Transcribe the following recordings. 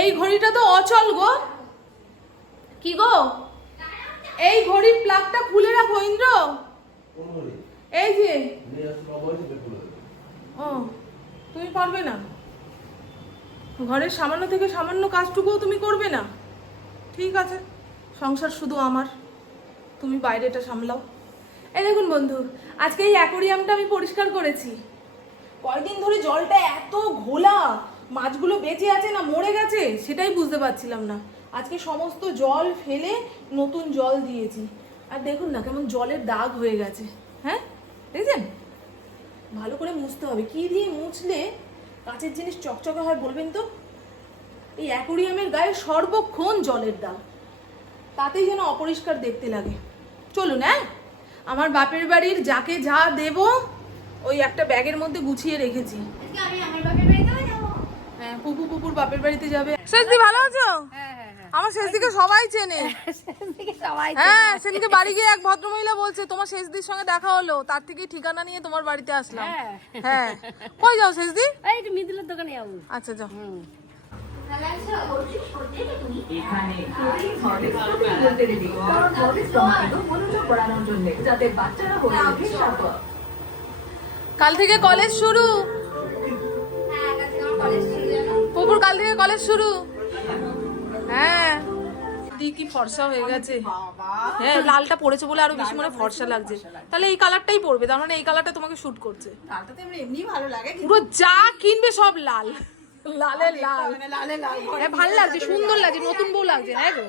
এই ঘড়িটা তো অচল গো। কি গো? এই ঘড়ির প্লাগটা খুলে রাখো ইন্দ্র। এই যে। ও তুমি পারবে না। ঘরের সামান্য থেকে সামান্য কাজটুকুও তুমি করবে না। ঠিক আছে সংসার শুধু আমার। তুমি বাইরেটা সামলাও। এই দেখুন বন্ধু আজকে এই অ্যাকোরিয়ামটা আমি পরিষ্কার করেছি। কয়দিন ধরে জলটা এত ঘোলা। মাছগুলো বেঁচে আছে না মরে গেছে সেটাই বুঝতে পারছিলাম না। আজকে সমস্ত জল ফেলে নতুন জল দিয়েছি। আর দেখুন না কেমন জলের দাগ হয়ে গেছে। হ্যাঁ? দেখছেন? ভালো করে মুছতে হবে। কি দিয়ে মুছলে কাঁচের জিনিস চকচকে হয় বলবেন তো? এই অ্যাকোরিয়ামের গায়ে সর্বক্ষণ জলের দাগ। তাতেই যেন অপরিষ্কার দেখতে লাগে। চলুন হ্যাঁ? আমার বাপের বাড়ির যাকে যা দেব, ওই একটা ব্যাগের মধ্যে গুছিয়ে রেখেছি। আমি আমার পুপু পুপুর বাপের বাড়িতে যাবে। শেষদি ভালো আছো? হ্যাঁ হ্যাঁ হ্যাঁ। আমার শেষদিকে সবাই চেনে। হ্যাঁ সেদিকে বাড়ি গিয়ে এক ভদ্রমহিলা বলছে তোমার শেষদির সঙ্গে দেখা হলো তার থেকেই ঠিকানা নিয়ে তোমার বাড়িতে আসলাম। হ্যাঁ। হ্যাঁ। কই যাও শেষদি? এই একটু মিদিলের দোকানে যাব। আচ্ছা যাও। হয়ে কাল থেকে কলেজ শুরু। হ্যাঁ কলেজ কাল থেকে কলেজ শুরু। হ্যাঁ। দি কি ফর্সা হয়ে গেছে। হ্যাঁ লালটা পড়েছে বলে আরও বেশি মনে ফর্সা লাগছে। তাহলে এই কালারটাই পড়বে তার মানে এই কালারটা তোমাকে শুট করছে। লালটা তো এমনি ভালো লাগে পুরো যা কিনবে সব লাল। লাল মানে লালে লাল হ্যাঁ ভালো লাগছে সুন্দর লাগছে নতুন বউ লাগছে হ্যাঁ গো।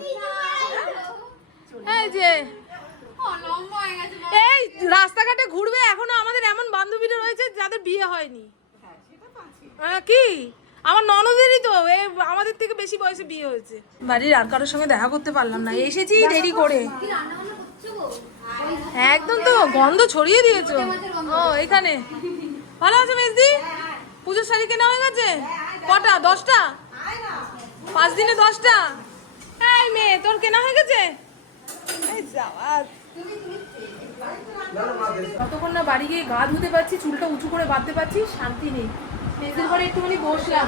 যে। হয়ে গেছে এই রাস্তাঘাটে ঘুরবে এখনও আমাদের এমন বান্ধবীরা রয়েছে যাদের বিয়ে হয়নি। আহ, কি? আমার ননদেরই তো এ আমাদের থেকে বেশি বয়সে বিয়ে হয়েছে। বাড়ির আর কারোর সঙ্গে দেখা করতে পারলাম না এসেছি দেরি করে। একদম তো গন্ধ ছড়িয়ে দিয়েছ। ও এখানে। ভালো আছে মেজদি? পুজোর শাড়ি কেনা হয়ে গেছে? কটা? দশটা? পাঁচ দিনে দশটা? এই মেয়ে তোর কেনা হয়ে গেছে। যতক্ষণ না বাড়ি গিয়ে গা ধুতে পারছি চুলটা উঁচু করে বাঁধতে পারছি শান্তি নেই। মেয়েদের ঘরে একটুখানি বসলাম।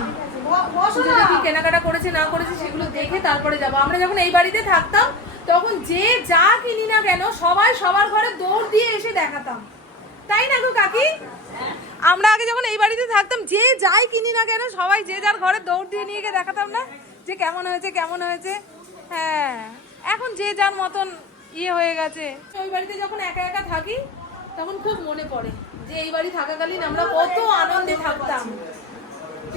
পুজোতে কি কেনাকাটা করেছে না করেছে সেগুলো দেখে তারপরে যাব। আমরা যখন এই বাড়িতে থাকতাম তখন যে যা কিনি না কেন সবাই সবার ঘরে দৌড় দিয়ে এসে দেখাতাম। তাই না গো কাকি? আমরা আগে যখন এই বাড়িতে থাকতাম যে যাই কিনি না কেন সবাই যে যার ঘরে দৌড় দিয়ে নিয়ে গিয়ে দেখাতাম না যে কেমন হয়েছে কেমন হয়েছে। হ্যাঁ এখন যে যার মতন ইয়ে হয়ে গেছে। ওই বাড়িতে যখন একা একা থাকি তখন খুব মনে পড়ে। যে এই বাড়ি থাকাকালীন আমরা কত আনন্দে থাকতাম।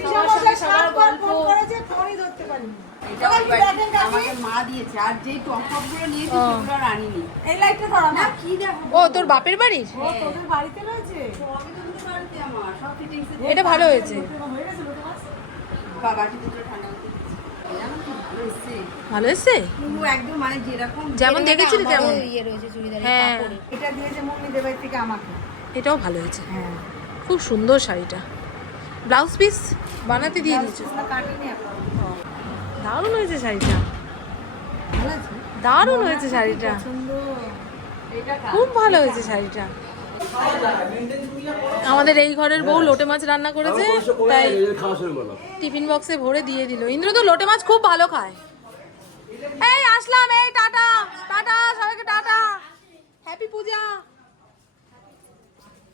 সবার সাথে সবার গল্প। ও। তোর বাপের বাড়ির এটা ভালো হয়েছে। হয়ে ভালো এসছে? একদম মানে যেরকম যেমন দেখেছিলি তেমন। ইয়ে রয়েছে চুড়িদারে হ্যাঁ। এটা দিয়েছে মম্মি দেবের থেকে আমাকে। এটাও ভালো হয়েছে। হ্যাঁ খুব সুন্দর শাড়িটা। ব্লাউজ পিস বানাতে দিয়ে দিয়েছ। এখন। দারুণ হয়েছে শাড়িটা। দারুণ হয়েছে শাড়িটা। খুব ভালো হয়েছে শাড়িটা। আমাদের এই ঘরের বউ লোটে মাছ রান্না করেছে তাই টিফিন বক্সে ভরে দিয়ে দিল। ইন্দ্র তো লোটে মাছ খুব ভালো খায়। এই আসলাম এই টাটা টাটা সবাইকে টাটা। হ্যাপি পূজা।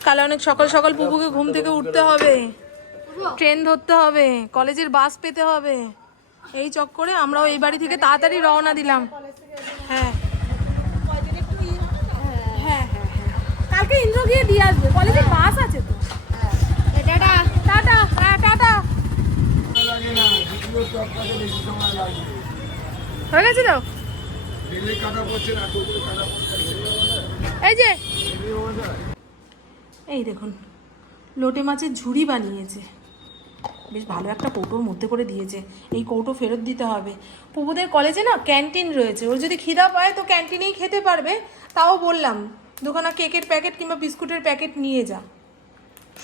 কালে অনেক সকাল সকাল পুপুকে ঘুম থেকে উঠতে হবে। ট্রেন ধরতে হবে, কলেজের বাস পেতে হবে। এই চক্করে আমরাও এই বাড়ি থেকে তাড়াতাড়ি রওনা দিলাম। হ্যাঁ। হ্যাঁ হ্যাঁ হ্যাঁ। কালকে ইন্দ্র গিয়ে দিয়ে আসবে, কলেজের বাস আছে তো। টাটা টাটা হ্যাঁ টাটা। হয়ে গেছে তো? এই যে এই দেখুন, লোটে মাছের ঝুড়ি বানিয়েছে। বেশ ভালো একটা কৌটোর মধ্যে করে দিয়েছে। এই কৌটো ফেরত দিতে হবে। পুপুদের কলেজে না ক্যান্টিন রয়েছে। ওর যদি খিদা পায় তো ক্যান্টিনেই খেতে পারবে। তাও বললাম দোকানে কেকের প্যাকেট কিংবা বিস্কুটের প্যাকেট নিয়ে যা।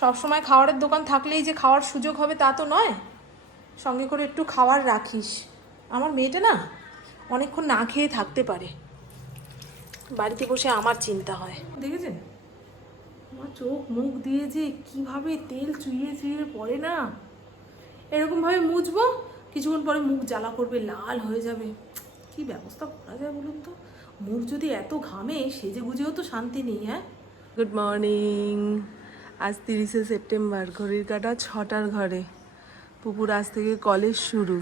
সব সময় খাবারের দোকান থাকলেই যে খাওয়ার সুযোগ হবে তা তো নয়। সঙ্গে করে একটু খাওয়ার রাখিস। আমার মেয়েটা না অনেকক্ষণ না খেয়ে থাকতে পারে। বাড়িতে বসে আমার চিন্তা হয়। দেখেছেন? আমার চোখ মুখ দিয়ে যে কীভাবে তেল চুইয়ে চুইয়ে পড়ে না? এরকম ভাবে মুছবো, কিছুক্ষণ পরে মুখ জ্বালা করবে, লাল হয়ে যাবে। কি ব্যবস্থা করা যায় বলুন তো? মুখ যদি এত ঘামে, সেজে গুজেও তো শান্তি নেই হ্যাঁ? গুড মর্নিং আজ তিরিশে সেপ্টেম্বর, ঘড়ির কাটা ছটার ঘরে। পুকুর আজ থেকে কলেজ শুরু।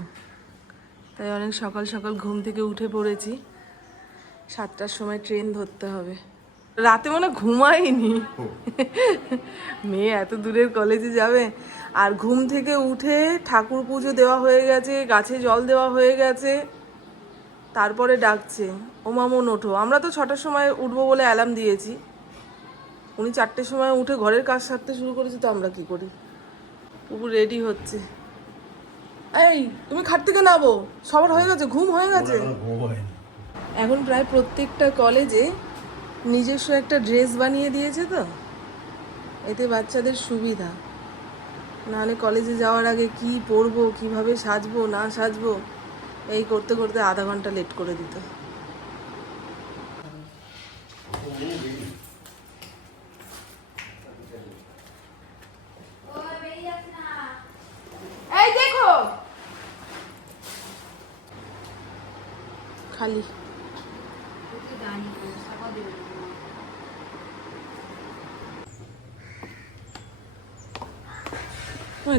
তাই অনেক সকাল সকাল ঘুম থেকে উঠে পড়েছি। সাতটার সময় ট্রেন ধরতে হবে। রাতে মনে ঘুমাইনি মেয়ে এত দূরের কলেজে যাবে আর ঘুম থেকে উঠে ঠাকুর পুজো দেওয়া হয়ে গেছে গাছে জল দেওয়া হয়ে গেছে তারপরে ডাকছে ও মামন ওঠো। আমরা তো ছটার সময় উঠবো বলে অ্যালার্ম দিয়েছি। উনি চারটের সময় উঠে ঘরের কাজ সারতে শুরু করেছে তো আমরা কি করি? পুকুর রেডি হচ্ছে। এই তুমি খাট থেকে নাবো সবার হয়ে গেছে ঘুম হয়ে গেছে? এখন প্রায় প্রত্যেকটা কলেজে নিজস্ব একটা ড্রেস বানিয়ে দিয়েছে তো? এতে বাচ্চাদের সুবিধা। নাহলে কলেজে যাওয়ার আগে কি পরবো কীভাবে সাজবো না সাজবো এই করতে করতে আধা ঘণ্টা লেট করে দিত। এই দেখো! খালি।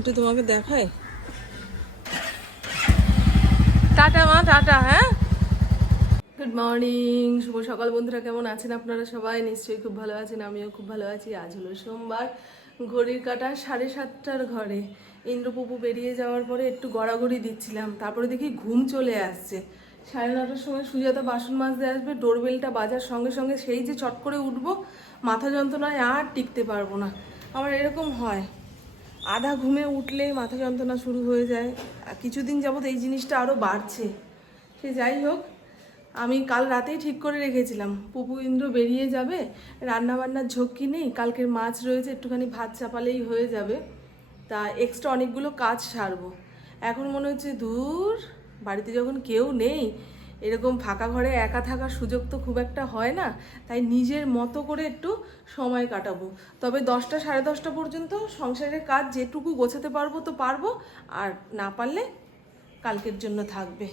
একটু তোমাকে দেখায় টাটা মা, টাটা হ্যাঁ? গুড মর্নিং শুভ সকাল বন্ধুরা, কেমন আছেন আপনারা সবাই? নিশ্চয়ই খুব ভালো আছেন, আমিও খুব ভালো আছি। আজ হলো সোমবার, ঘড়ির কাটা সাড়ে সাতটার ঘরে। ইন্দ্রপুপু বেরিয়ে যাওয়ার পরে একটু গড়াগড়ি দিচ্ছিলাম, তারপরে দেখি ঘুম চলে আসছে। সাড়ে নটার সময় সুজাতা বাসন মাজতে আসবে ডোরবেলটা বাজার সঙ্গে সঙ্গে সেই যে চট করে উঠবো, মাথা যন্ত্রণায় আর টিকতে পারব না। আমার এরকম হয়। আধা ঘুমে উঠলে মাথা যন্ত্রণা শুরু হয়ে যায়। কিছুদিন যাবত এই জিনিসটা আরও বাড়ছে। সে যাই হোক, আমি কাল রাতেই ঠিক করে রেখেছিলাম। পুপু ইন্দ্র বেরিয়ে যাবে, রান্নাবান্নার ঝক্কি নেই, কালকের মাছ রয়েছে, একটুখানি ভাত চাপালেই হয়ে যাবে। তা এক্সট্রা অনেকগুলো কাজ সারবো। এখন মনে হচ্ছে, দূর, বাড়িতে যখন কেউ নেই এরকম ফাঁকা ঘরে একা থাকার সুযোগ তো খুব একটা হয় না, তাই নিজের মতো করে একটু সময় কাটাবো। তবে দশটা সাড়ে দশটা পর্যন্ত সংসারের কাজ যেটুকু গোছাতে পারব তো পারব, আর না পারলে কালকের জন্য থাকবে।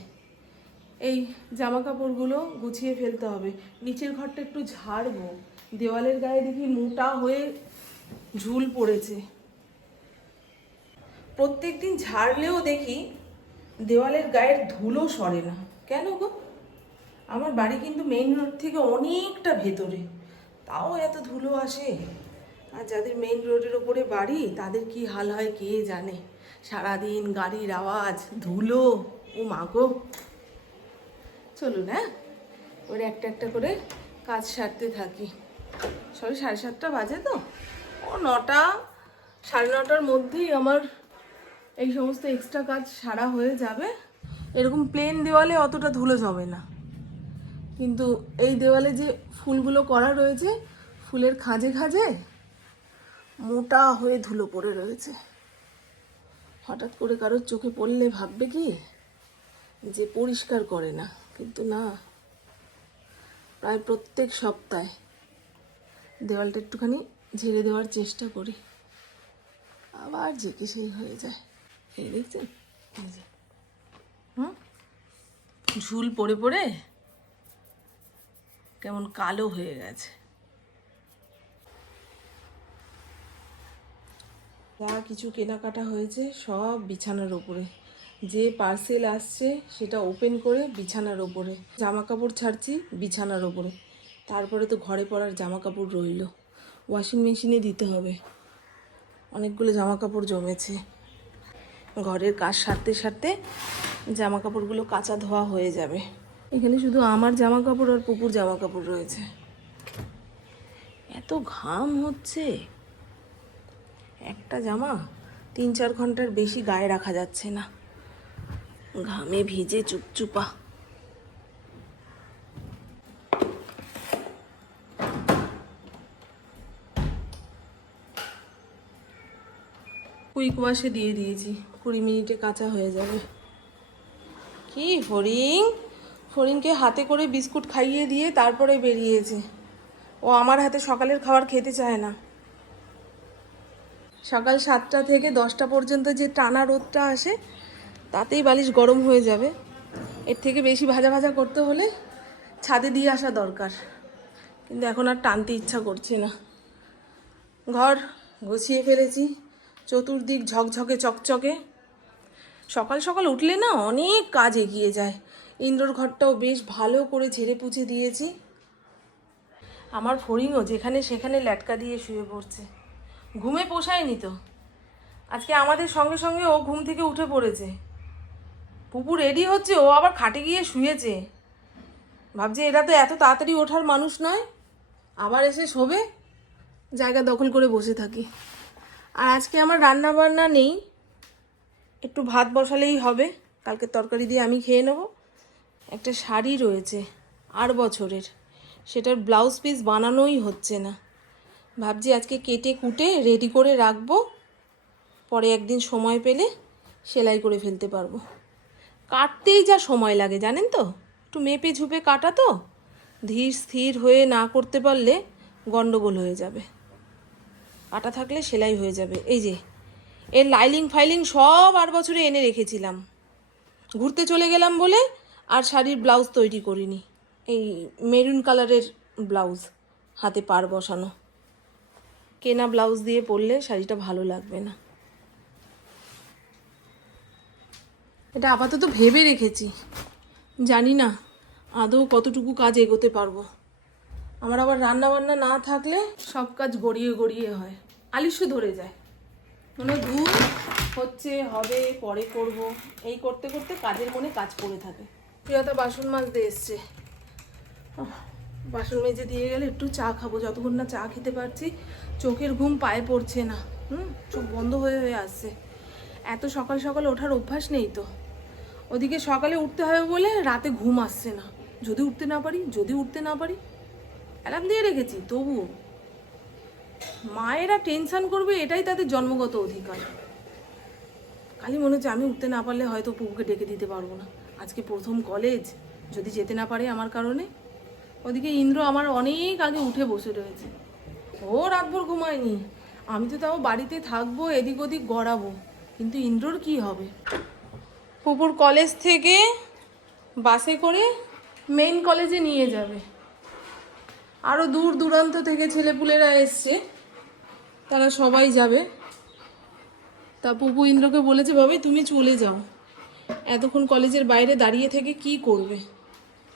এই জামা কাপড়গুলো গুছিয়ে ফেলতে হবে। নিচের ঘরটা একটু ঝাড়বো। দেওয়ালের গায়ে দেখি মোটা হয়ে ঝুল পড়েছে। প্রত্যেক দিন ঝাড়লেও দেখি দেওয়ালের গায়ের ধুলো সরে না। কেন গো? আমার বাড়ি কিন্তু মেইন রোড থেকে অনেকটা ভেতরে। তাও এত ধুলো আসে? আর যাদের মেইন রোডের ওপরে বাড়ি, তাদের কি হাল হয় কে জানে? সারাদিন গাড়ির আওয়াজ, ধুলো। ও মাগো চলুন হ্যাঁ? ওর একটা একটা করে কাজ সারতে থাকি। সবে সাড়ে সাতটা বাজে তো? ও নটা, সাড়ে নটার মধ্যেই আমার এই সমস্ত এক্সট্রা কাজ সারা হয়ে যাবে। এরকম প্লেন দেওয়ালে অতটা ধুলো জমে না। কিন্তু এই দেওয়ালে যে ফুলগুলো করা রয়েছে, ফুলের খাঁজে খাঁজে মোটা হয়ে ধুলো পড়ে রয়েছে। হঠাৎ করে কারোর চোখে পড়লে ভাববে কি? যে পরিষ্কার করে না। কিন্তু না, প্রায় প্রত্যেক সপ্তাহে দেওয়ালটা একটুখানি ঝেড়ে দেওয়ার চেষ্টা করি। আবার জেকে সেই হয়ে যায়। এই দেখছেন? যে। হুম? ঝুল পড়ে পড়ে কেমন কালো হয়ে গেছে। যা কিছু কেনাকাটা হয়েছে সব বিছানার ওপরে যে পার্সেল আসছে সেটা ওপেন করে বিছানার ওপরে জামা কাপড় ছাড়ছি বিছানার ওপরে তারপরে তো ঘরে পরার জামা কাপড় রইল। ওয়াশিং মেশিনে দিতে হবে। অনেকগুলো জামা কাপড় জমেছে। ঘরের কাজ সারতে সারতে জামা কাপড়গুলো কাঁচা ধোয়া হয়ে যাবে। এখানে শুধু আমার জামা কাপড় আর পুকুর জামা কাপড় রয়েছে। এত ঘাম হচ্ছে। একটা জামা তিন চার ঘণ্টার বেশি গায়ে রাখা যাচ্ছে না। ঘামে ভিজে চুপচুপা। কুইক ওয়াশে দিয়ে দিয়েছি। কুড়ি মিনিটে কাঁচা হয়ে যাবে। কি ফড়িং ফড়িংকে হাতে করে বিস্কুট খাইয়ে দিয়ে তারপরে বেরিয়েছে। ও আমার হাতে সকালের খাবার খেতে চায় না। সকাল সাতটা থেকে দশটা পর্যন্ত যে টানা রোদটা আসে, তাতেই বালিশ গরম হয়ে যাবে। এর থেকে বেশি ভাজা ভাজা করতে হলে ছাদে দিয়ে আসা দরকার। কিন্তু এখন আর টানতে ইচ্ছা করছে না। ঘর গুছিয়ে ফেলেছি, চতুর্দিক ঝকঝকে চকচকে। সকাল সকাল উঠলে না অনেক কাজ এগিয়ে যায়। ইন্দ্রর ঘরটাও বেশ ভালো করে ঝেড়ে পুছে দিয়েছি। আমার ফড়িংও যেখানে সেখানে ল্যাটকা দিয়ে শুয়ে পড়ছে। ঘুমে পোষায়নি তো। আজকে আমাদের সঙ্গে সঙ্গে ও ঘুম থেকে উঠে পড়েছে। পুপু রেডি হচ্ছে, ও আবার খাটে গিয়ে শুয়েছে। ভাবছে এরা তো এত তাড়াতাড়ি ওঠার মানুষ নয়। আবার এসে শোবে। জায়গা দখল করে বসে থাকি। আর আজকে আমার রান্না বান্না নেই। একটু ভাত বসালেই হবে। কালকে তরকারি দিয়ে আমি খেয়ে নেব। একটা শাড়ি রয়েছে আট বছরের। সেটার ব্লাউজ পিস বানানোই হচ্ছে না। ভাবছি আজকে কেটে কুটে রেডি করে রাখব। পরে একদিন সময় পেলে সেলাই করে ফেলতে পারব। কাটতেই যা সময় লাগে, জানেন তো? একটু মেপে ঝুপে কাটা তো। ধীর স্থির হয়ে না করতে পারলে গন্ডগোল হয়ে যাবে। কাটা থাকলে সেলাই হয়ে যাবে। এই যে এর লাইলিং ফাইলিং সব আট বছরে এনে রেখেছিলাম। ঘুরতে চলে গেলাম বলে আর শাড়ির ব্লাউজ তৈরি করিনি। এই মেরুন কালারের ব্লাউজ হাতে পার বসানো। কেনা ব্লাউজ দিয়ে পরলে শাড়িটা ভালো লাগবে না। এটা আপাতত ভেবে রেখেছি। জানি না আদৌ কতটুকু কাজ এগোতে পারব। আমার আবার রান্না বান্না না থাকলে সব কাজ গড়িয়ে গড়িয়ে হয়। আলিস্য ধরে যায়। মানে দূর হচ্ছে, হবে, পরে করব। এই করতে করতে কাজের মনে কাজ পড়ে থাকে। প্রিয়তা বাসন মাজতে এসছে। বাসন মেজে দিয়ে গেলে একটু চা খাব। যতক্ষণ না চা খেতে পারছি, চোখের ঘুম পায়ে পড়ছে না। হুম, চোখ বন্ধ হয়ে হয়ে আসছে। এত সকাল সকাল ওঠার অভ্যাস নেই তো। ওদিকে সকালে উঠতে হবে বলে রাতে ঘুম আসছে না। যদি উঠতে না পারি, যদি উঠতে না পারি, অ্যালার্ম দিয়ে রেখেছি, তবুও। মায়েরা টেনশন করবে, এটাই তাদের জন্মগত অধিকার। খালি মনে হচ্ছে আমি উঠতে না পারলে হয়তো পুকুকে ডেকে দিতে পারব না। আজকে প্রথম কলেজ যদি যেতে না পারে আমার কারণে। ওদিকে ইন্দ্র আমার অনেক আগে উঠে বসে রয়েছে। ও রাতভর ঘুমায়নি। আমি তো তাও বাড়িতে থাকব, এদিক ওদিক গড়াবো। কিন্তু ইন্দ্রর কি হবে? পুকুর কলেজ থেকে বাসে করে মেইন কলেজে নিয়ে যাবে। আরও দূর দূরান্ত থেকে ছেলেপুলেরা এসছে। তারা সবাই যাবে। তা পুপু ইন্দ্রকে বলেছে, ভাবে, তুমি চলে যাও। এতক্ষণ কলেজের বাইরে দাঁড়িয়ে থেকে কি করবে?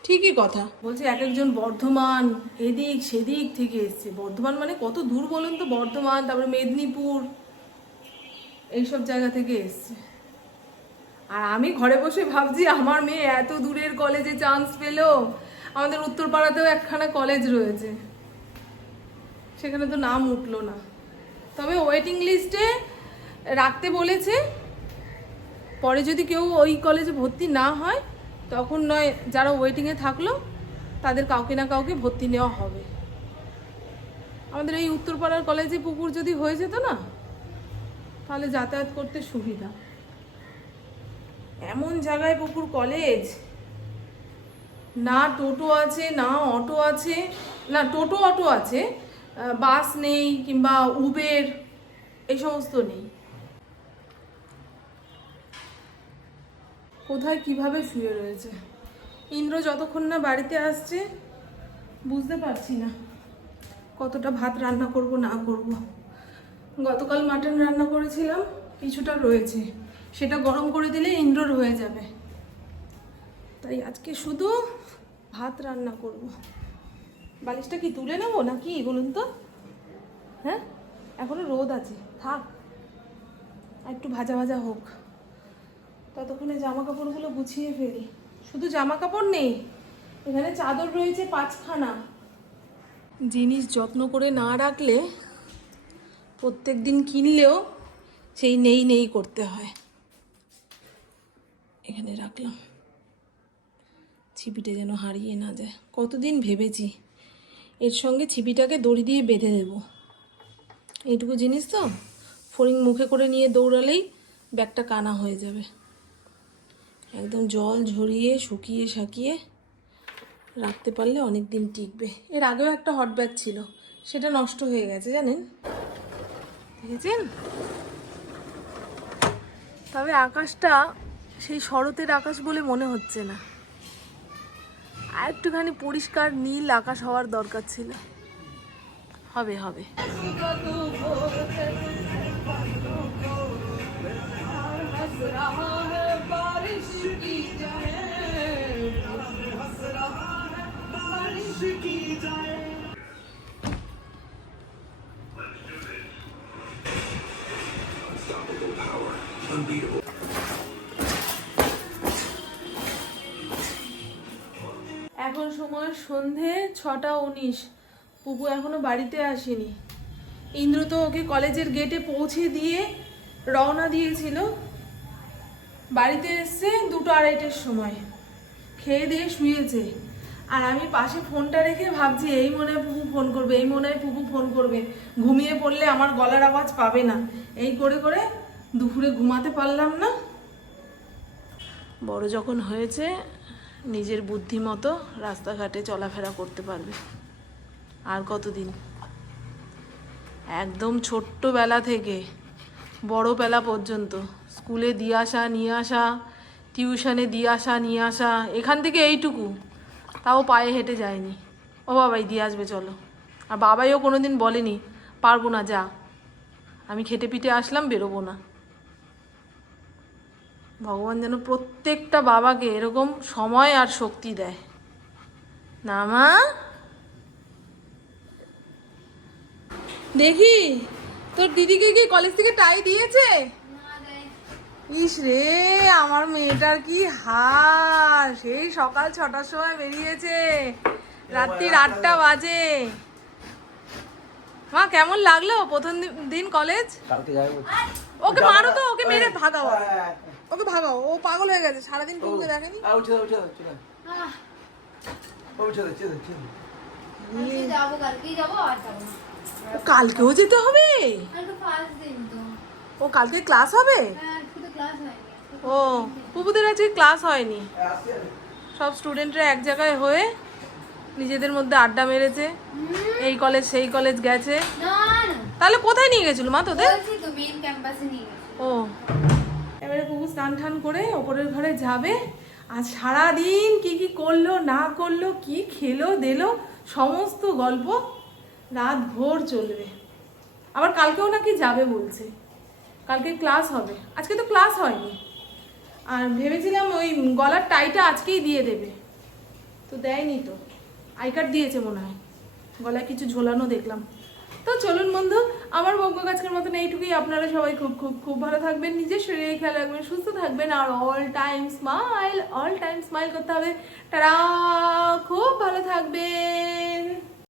ঠিকই কথা। বলছে, এক একজন বর্ধমান, এদিক সেদিক থেকে এসছে। বর্ধমান মানে কত দূর বলুন তো? বর্ধমান, তারপরে মেদিনীপুর, এইসব জায়গা থেকে এসছে। আর আমি ঘরে বসে ভাবছি, আমার মেয়ে এত দূরের কলেজে চান্স পেল। আমাদের উত্তরপাড়াতেও একখানা কলেজ রয়েছে। সেখানে তো নাম উঠল না। তবে ওয়েটিং লিস্টে রাখতে বলেছে। পরে যদি কেউ ওই কলেজে ভর্তি না হয়, তখন নয় যারা ওয়েটিংয়ে থাকল, তাদের কাউকে না কাউকে ভর্তি নেওয়া হবে। আমাদের এই উত্তরপাড়ার কলেজে পুকুর যদি হয়ে যেত না, তাহলে যাতায়াত করতে সুবিধা। এমন জায়গায় পুকুর কলেজ না টোটো আছে, না অটো আছে, না টোটো অটো আছে বাস নেই কিংবা উবের এই সমস্ত নেই। কোথায় কীভাবে শুয়ে রয়েছে? ইন্দ্র যতক্ষণ না বাড়িতে আসছে, বুঝতে পারছি না কতটা ভাত রান্না করব, না করব। গতকাল মাটন রান্না করেছিলাম, কিছুটা রয়েছে। সেটা গরম করে দিলে ইন্দ্রর হয়ে যাবে। তাই আজকে শুধু ভাত রান্না করব। বালিশটা কি তুলে নেব নাকি, বলুন তো? হ্যাঁ? এখনও রোদ আছে, থাক। একটু ভাজা ভাজা হোক। ততক্ষণে জামা কাপড়গুলো গুছিয়ে ফেলি। শুধু জামা কাপড় নেই, এখানে চাদর রয়েছে পাঁচখানা। জিনিস যত্ন করে না রাখলে প্রত্যেক দিন কিনলেও সেই নেই নেই করতে হয়। এখানে রাখলাম। ছিপিটা যেন হারিয়ে না যায়। কতদিন ভেবেছি এর সঙ্গে ছিপিটাকে দড়ি দিয়ে বেঁধে দেব। এইটুকু জিনিস তো? ফড়িং মুখে করে নিয়ে দৌড়ালেই ব্যাগটা কানা হয়ে যাবে। একদম জল ঝরিয়ে, শুকিয়ে, শাকিয়ে রাখতে পারলে অনেক দিন টিকবে। এর আগেও একটা হট ব্যাগ ছিল, সেটা নষ্ট হয়ে গেছে, জানেন? দেখেছেন? তবে আকাশটা সেই শরতের আকাশ বলে মনে হচ্ছে না। আর একটুখানি পরিষ্কার নীল আকাশ হওয়ার দরকার ছিল। হবে হবে। সময় সন্ধে ছটা উনিশ। পুপু এখনও বাড়িতে আসেনি। ইন্দ্র তো ওকে কলেজের গেটে পৌঁছে দিয়ে রওনা দিয়েছিল। বাড়িতে এসছে দুটো আড়াইটের সময়। খেয়ে দিয়ে শুয়েছে। আর আমি পাশে ফোনটা রেখে ভাবছি, এই মনে হয় পুপু ফোন করবে, এই মনে হয় পুপু ফোন করবে। ঘুমিয়ে পড়লে আমার গলার আওয়াজ পাবে না। এই করে করে দুপুরে ঘুমাতে পারলাম না। বড় যখন হয়েছে নিজের বুদ্ধিমতো রাস্তাঘাটে চলাফেরা করতে পারবে। আর কতদিন? একদম ছোট্টবেলা থেকে বড় বেলা পর্যন্ত। স্কুলে দিয়ে আসা, নিয়ে আসা, টিউশনে দিয়ে আসা, নিয়ে আসা, এখান থেকে এইটুকু। তাও পায়ে হেঁটে যায়নি। ও বাবাই, দিয়ে আসবে, চলো। আর বাবাইও কোনোদিন বলেনি, পারব না, যা। আমি খেটে পিটে আসলাম, বেরোবো না। ভগবান যেন প্রত্যেকটা বাবাকে এরকম সময় আর শক্তি দেয়। না মা? দেখি তোর দিদিকে কি কলেজ থেকে টাই দিয়েছে? ইস রে আমার মেয়েটার কি হার সেই সকাল ছটার সময় বেরিয়েছে। রাত্রি আটটা বাজে। মা কেমন লাগল প্রথম দিন কলেজ ওকে মারো তো ওকে মেরে ভাগাও। ওকে ভাগাও ও পাগল হয়ে গেছে সারাদিন টুকুকে দেখেনি? উঠে উঠে উঠে উঠে উঠে উঠে কালকেও যেতে হবে? আর তো দিন তো। ও কালকে ক্লাস হবে? হ্যাঁ ও পুপুদের আজকে ক্লাস হয়নি। সব স্টুডেন্টরা এক জায়গায় হয়ে নিজেদের মধ্যে আড্ডা মেরেছে। এই কলেজ সেই কলেজ গেছে। না না। তাহলে কোথায় নিয়ে গেছিল মা তোদের? ও। এবারে পুপু স্নান টান করে ওপরের ঘরে যাবে। আর সারাদিন কি কি করল, না করল, কি খেলো, দিলো, সমস্ত গল্প রাত ভোর চলবে। আবার কালকেও নাকি যাবে বলছে। কালকে ক্লাস হবে। আজকে তো ক্লাস হয়নি। আর ভেবেছিলাম ওই গলার টাইটা আজকেই দিয়ে দেবে। তো দেয়নি তো। আই কার্ড দিয়েছে মনে হয়। গলায় কিছু ঝোলানো দেখলাম। তো চলুন বন্ধু, আমার বঙ্গ গাছের মতন এইটুকুই। আপনারা সবাই খুব খুব খুব ভালো থাকবেন, নিজের শরীরে খেয়াল রাখবেন, সুস্থ থাকবেন, আর all time smile all time smile করতে হবে। তারা খুব ভালো থাকবেন।